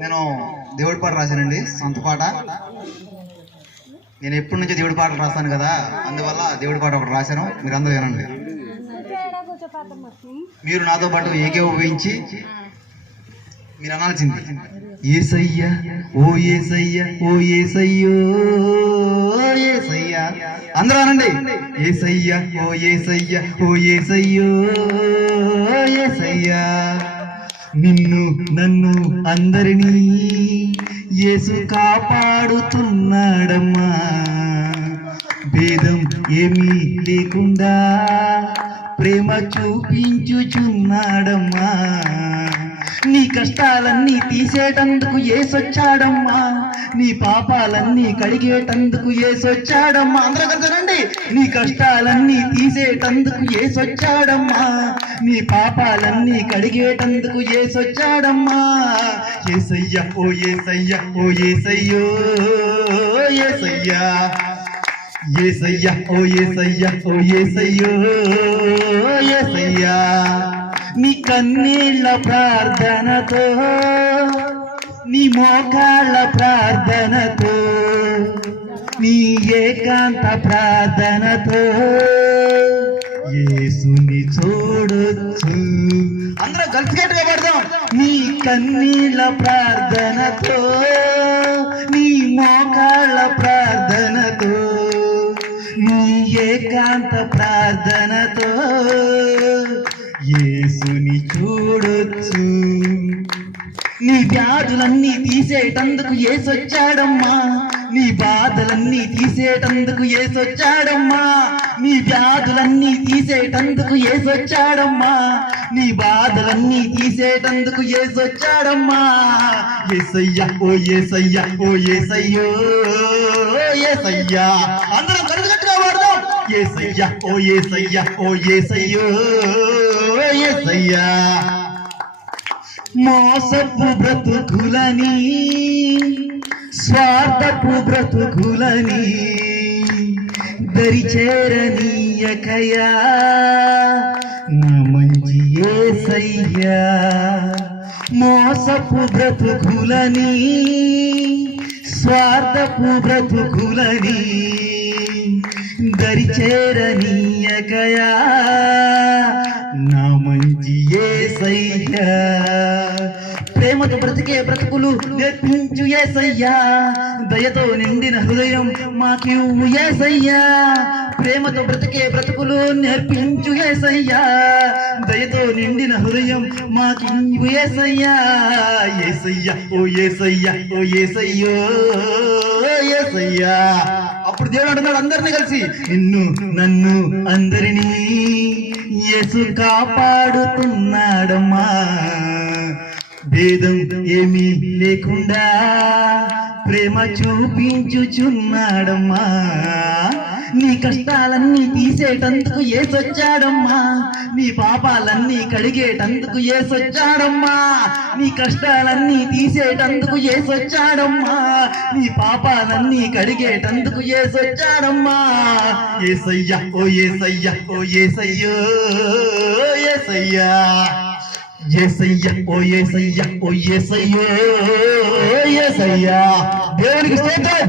నేను దేవుడి పాట రాశానండి, సొంత పాట. నేను ఎప్పటి నుంచో దేవుడి పాటలు రాస్తాను కదా, అందువల్ల దేవుడి పాట ఒకటి రాశాను, మీరు అందరూ వినండి. మీరు నాతో పాటు ఏకీభవించి మీరు అనాల్సింది, యేసయ్యా ఓ యేసయ్యా ఓ యేసయ్యో యేసయ్యా. అందరూ అనండి, యేసయ్యా ఓ యేసయ్యా ఓ యేసయ్యో యేసయ్యా. నిన్ను నన్ను అందరినీ యేసు కాపాడుతున్నాడమ్మా, భేదం ఏమీ లేకుండా ప్రేమ చూపించుచున్నాడమ్మా. నీ కష్టాలన్నీ తీసేటందుకు యేసొచ్చాడమ్మా, నీ పాపాలన్నీ కడిగేటందుకు యేసొచ్చాడమ్మా. అందరూ కదండి, నీ కష్టాలన్నీ తీసేటందుకు యేసొచ్చాడమ్మా, నీ పాపాలన్నీ కడిగేటందుకు యేసొచ్చాడమ్మా. యేసయ్యా ఓ యేసయ్యా ఓ యేసయ్యో యేసయ్యా. యేసయ్యా ఓ యేసయ్యా ఓ యేసయ్యో యేసయ్యా. నీ కన్నీళ్ళ ప్రార్థనతో, నీ మోకాళ్ళ ప్రార్థనతో, నీ ఏకాంత ప్రార్థనతో యేసుని చూడొచ్చు. అందరూ గట్టిగా పడదాం. నీ కన్నీళ్ళ ప్రార్థనతో, నీ మోకాళ్ళ ప్రార్థనతో, నీ ఏకాంత ప్రార్థనతో యేసుని చూడొచ్చు. నీ వ్యాధులన్నీ తీసేటందుకు యేసొచ్చాడమ్మా, నీ బాధలన్నీ తీసేటందుకు యేసొచ్చాడమ్మా, నీ వ్యాధులన్నీ తీసేటందుకు యేసొచ్చాడమ్మా, నీ బాధలన్నీ తీసేటందుకు యేసొచ్చాడమ్మా. యేసయ్యా ఓ యేసయ్యా ఓ యేసయ్యో యేసయ్యా. అందరం కరుగట్టుగా వాడదాం. యేసయ్యా ఓ యేసయ్యా ఓ యేసయ్యో యేసయ్యా. మోసపు బ్రతుకులని, స్వార్థపు బ్రతుకులని దరిచేరనీయకయా నా మంచి యేసయ్యా. మోసపు బ్రతుకులని, స్వార్థపు బ్రతుకులని దరిచేరనీయకయా నా మంచి యేసయ్యా. ప్రేమతో బ్రతికే బ్రతుకులు నేర్పించు యేసయ్యా, దయతో నిండిన హృదయం మాకివ్వు యేసయ్యా. ప్రేమతో బ్రతికే బ్రతుకులు నేర్పించు యేసయ్యా, దయతో నిండిన హృదయం మాకివ్వు యేసయ్యా. యేసయ్యా ఓ యేసయ్యా ఓ యేసయ్యో యేసయ్యా. అప్పుడు దేవుడు అంటున్నాడు అందరినీ కలిసి, నిన్ను నన్ను అందరినీ యేసు కాపాడుతున్నాడమ్మా, భేదం ఏమీ లేకుండా ప్రేమ చూపించుచున్నాడమ్మా. నీ కష్టాలన్నీ తీసేటందుకు యేసొచ్చాడమ్మా, నీ పాపాలన్నీ కడిగేటందుకు యేసొచ్చాడమ్మా, నీ కష్టాలన్నీ తీసేటందుకు యేసొచ్చాడమ్మా, నీ పాపాలన్నీ కడిగేటందుకు యేసొచ్చాడమ్మా. యేసయ్యా ఓ యేసయ్యా ఓ యేసయ్యో యేసయ్యా. యేసయ్యా ఓ యేసయ్యా ఓ యేసయ్యో యేసయ్యా. దేవునికి స్తోత్రం.